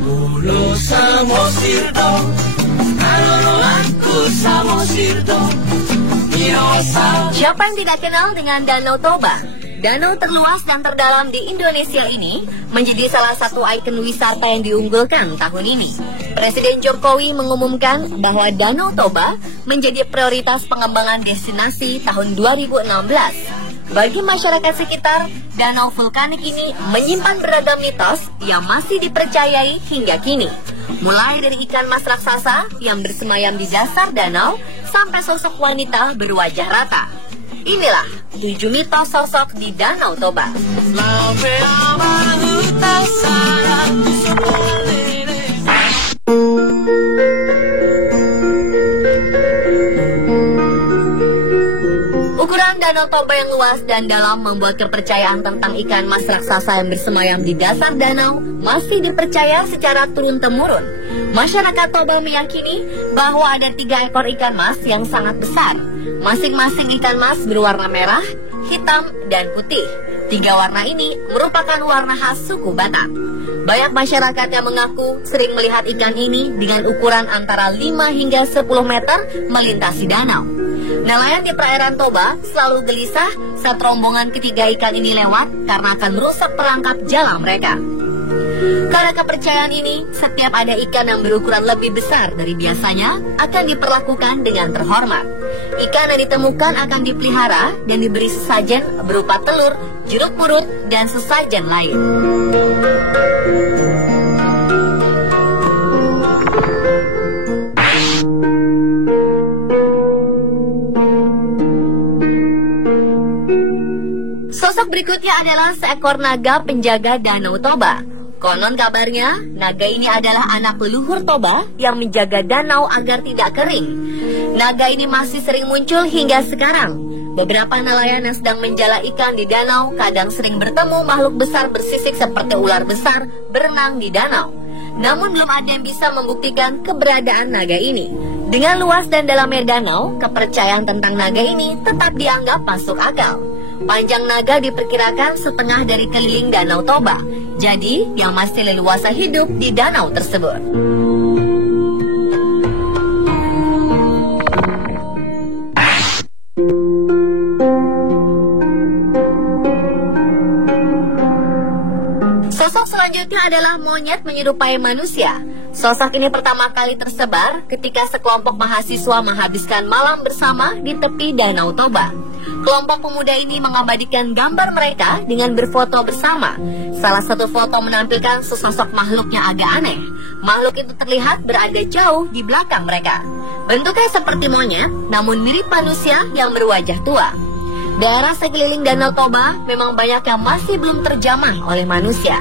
Pulau Samosir do, Nano aku Samosir do, Siapa yang tidak kenal dengan Danau Toba? Danau terluas dan terdalam di Indonesia ini menjadi salah satu ikon wisata yang diunggulkan tahun ini. Presiden Jokowi mengumumkan bahwa Danau Toba menjadi prioritas pengembangan destinasi tahun 2016. Bagi masyarakat sekitar, danau vulkanik ini menyimpan beragam mitos yang masih dipercayai hingga kini. Mulai dari ikan mas raksasa yang bersemayam di dasar danau sampai sosok wanita berwajah rata. Inilah 7 mitos sosok di Danau Toba. Ukuran Danau Toba yang luas dan dalam membuat kepercayaan tentang ikan mas raksasa yang bersemayam di dasar danau masih dipercaya secara turun-temurun. Masyarakat Toba meyakini bahwa ada 3 ekor ikan mas yang sangat besar. Masing-masing ikan mas berwarna merah, hitam, dan putih. 3 warna ini merupakan warna khas suku Batak. Banyak masyarakat yang mengaku sering melihat ikan ini dengan ukuran antara 5 hingga 10 meter melintasi danau. Nelayan di perairan Toba selalu gelisah saat rombongan ketiga ikan ini lewat karena akan merusak perangkap jalan mereka. Karena kepercayaan ini, setiap ada ikan yang berukuran lebih besar dari biasanya akan diperlakukan dengan terhormat. Ikan yang ditemukan akan dipelihara dan diberi sesajen berupa telur, jeruk purut, dan sesajen lain. Sosok berikutnya adalah seekor naga penjaga Danau Toba. Konon kabarnya, naga ini adalah anak leluhur Toba yang menjaga danau agar tidak kering. Naga ini masih sering muncul hingga sekarang. Beberapa nelayan yang sedang menjala ikan di danau kadang sering bertemu makhluk besar bersisik seperti ular besar berenang di danau. Namun belum ada yang bisa membuktikan keberadaan naga ini. Dengan luas dan dalamnya danau, kepercayaan tentang naga ini tetap dianggap masuk akal. Panjang naga diperkirakan setengah dari keliling Danau Toba. Jadi, yang masih leluasa hidup di danau tersebut. Sosok selanjutnya adalah monyet menyerupai manusia. Sosok ini pertama kali tersebar ketika sekelompok mahasiswa menghabiskan malam bersama di tepi Danau Toba. Kelompok pemuda ini mengabadikan gambar mereka dengan berfoto bersama. Salah satu foto menampilkan sesosok makhluk yang agak aneh. Makhluk itu terlihat berada jauh di belakang mereka. Bentuknya seperti monyet, namun mirip manusia yang berwajah tua. Daerah sekeliling Danau Toba memang banyak yang masih belum terjamah oleh manusia.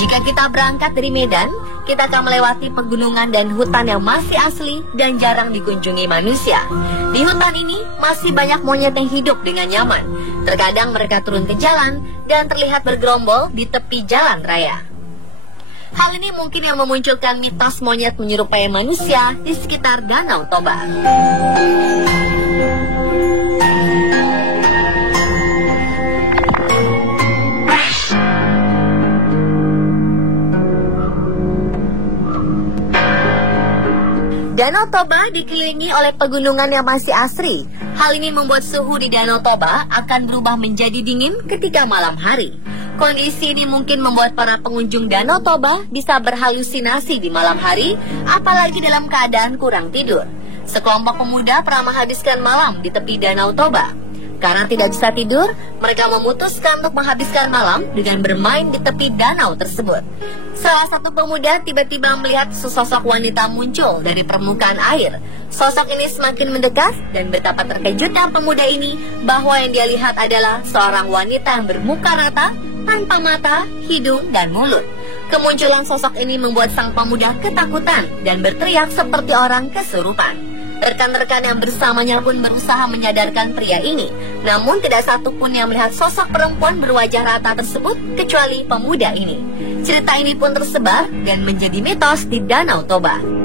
Jika kita berangkat dari Medan, kita akan melewati pegunungan dan hutan yang masih asli dan jarang dikunjungi manusia. Di hutan ini masih banyak monyet yang hidup dengan nyaman. Terkadang mereka turun ke jalan dan terlihat bergerombol di tepi jalan raya. Hal ini mungkin yang memunculkan mitos monyet menyerupai manusia di sekitar Danau Toba. Danau Toba dikelilingi oleh pegunungan yang masih asri. Hal ini membuat suhu di Danau Toba akan berubah menjadi dingin ketika malam hari. Kondisi ini mungkin membuat para pengunjung Danau Toba bisa berhalusinasi di malam hari, apalagi dalam keadaan kurang tidur. Sekelompok pemuda pernah menghabiskan malam di tepi Danau Toba. Karena tidak bisa tidur, mereka memutuskan untuk menghabiskan malam dengan bermain di tepi danau tersebut. Salah satu pemuda tiba-tiba melihat sesosok wanita muncul dari permukaan air. Sosok ini semakin mendekat dan betapa terkejutnya pemuda ini bahwa yang dia lihat adalah seorang wanita yang bermuka rata, tanpa mata, hidung, dan mulut. Kemunculan sosok ini membuat sang pemuda ketakutan dan berteriak seperti orang kesurupan. Rekan-rekan yang bersamanya pun berusaha menyadarkan pria ini. Namun tidak satu pun yang melihat sosok perempuan berwajah rata tersebut kecuali pemuda ini. Cerita ini pun tersebar dan menjadi mitos di Danau Toba.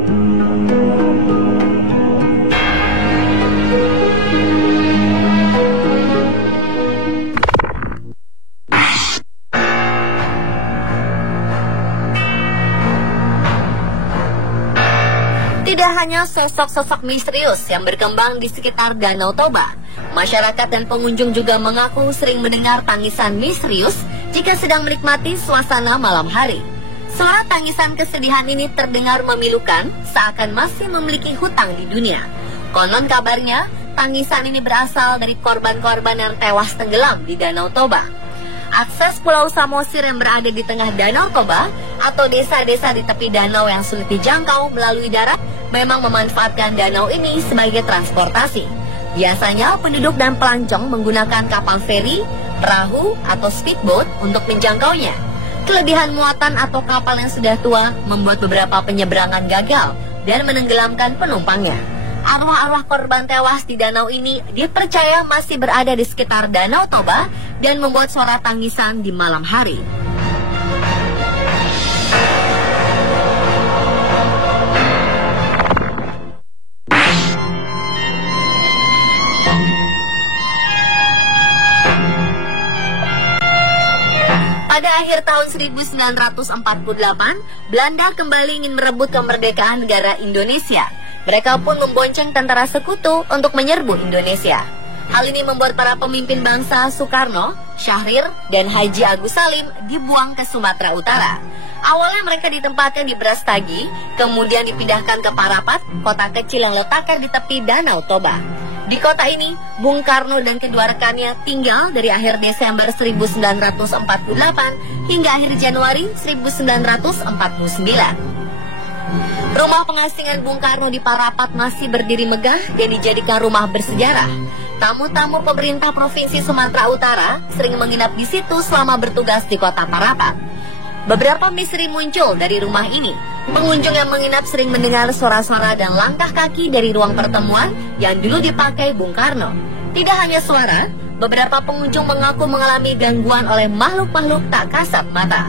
Tidak hanya sosok-sosok misterius yang berkembang di sekitar Danau Toba, masyarakat dan pengunjung juga mengaku sering mendengar tangisan misterius jika sedang menikmati suasana malam hari. Suara tangisan kesedihan ini terdengar memilukan, seakan masih memiliki hutang di dunia. Konon kabarnya, tangisan ini berasal dari korban-korban yang tewas tenggelam di Danau Toba. Akses Pulau Samosir yang berada di tengah Danau Toba atau desa-desa di tepi danau yang sulit dijangkau melalui darat memang memanfaatkan danau ini sebagai transportasi. Biasanya penduduk dan pelancong menggunakan kapal feri, perahu, atau speedboat untuk menjangkaunya. Kelebihan muatan atau kapal yang sudah tua membuat beberapa penyeberangan gagal dan menenggelamkan penumpangnya. Arwah-arwah korban tewas di danau ini dipercaya masih berada di sekitar Danau Toba dan membuat suara tangisan di malam hari. Pada akhir tahun 1948, Belanda kembali ingin merebut kemerdekaan negara Indonesia. Mereka pun membonceng tentara sekutu untuk menyerbu Indonesia. Hal ini membuat para pemimpin bangsa Soekarno, Syahrir, dan Haji Agus Salim dibuang ke Sumatera Utara. Awalnya mereka ditempatkan di Brastagi, kemudian dipindahkan ke Parapat, kota kecil yang letakkan di tepi Danau Toba. Di kota ini, Bung Karno dan kedua rekannya tinggal dari akhir Desember 1948 hingga akhir Januari 1949. Rumah pengasingan Bung Karno di Parapat masih berdiri megah dan dijadikan rumah bersejarah. Tamu-tamu pemerintah Provinsi Sumatera Utara sering menginap di situ selama bertugas di kota Parapat. Beberapa misteri muncul dari rumah ini. Pengunjung yang menginap sering mendengar suara-suara dan langkah kaki dari ruang pertemuan yang dulu dipakai Bung Karno. Tidak hanya suara, beberapa pengunjung mengaku mengalami gangguan oleh makhluk-makhluk tak kasat mata.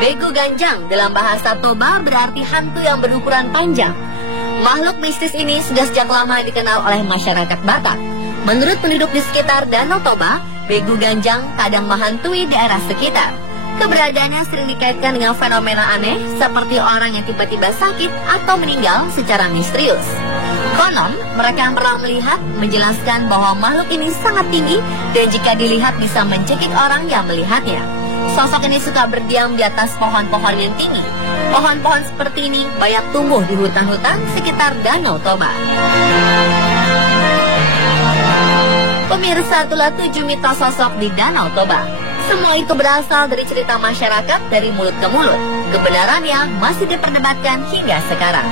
Begu Ganjang dalam bahasa Toba berarti hantu yang berukuran panjang. Makhluk mistis ini sudah sejak lama dikenal oleh masyarakat Batak. Menurut penduduk di sekitar Danau Toba, Begu Ganjang kadang menghantui daerah sekitar. Keberadaannya sering dikaitkan dengan fenomena aneh seperti orang yang tiba-tiba sakit atau meninggal secara misterius. Konon, mereka yang pernah melihat menjelaskan bahwa makhluk ini sangat tinggi dan jika dilihat bisa mencekik orang yang melihatnya. Sosok ini suka berdiam di atas pohon-pohon yang tinggi. Pohon-pohon seperti ini banyak tumbuh di hutan-hutan sekitar Danau Toba. Pemirsa, itulah 7 mitos sosok di Danau Toba. Semua itu berasal dari cerita masyarakat dari mulut ke mulut. Kebenarannya masih diperdebatkan hingga sekarang.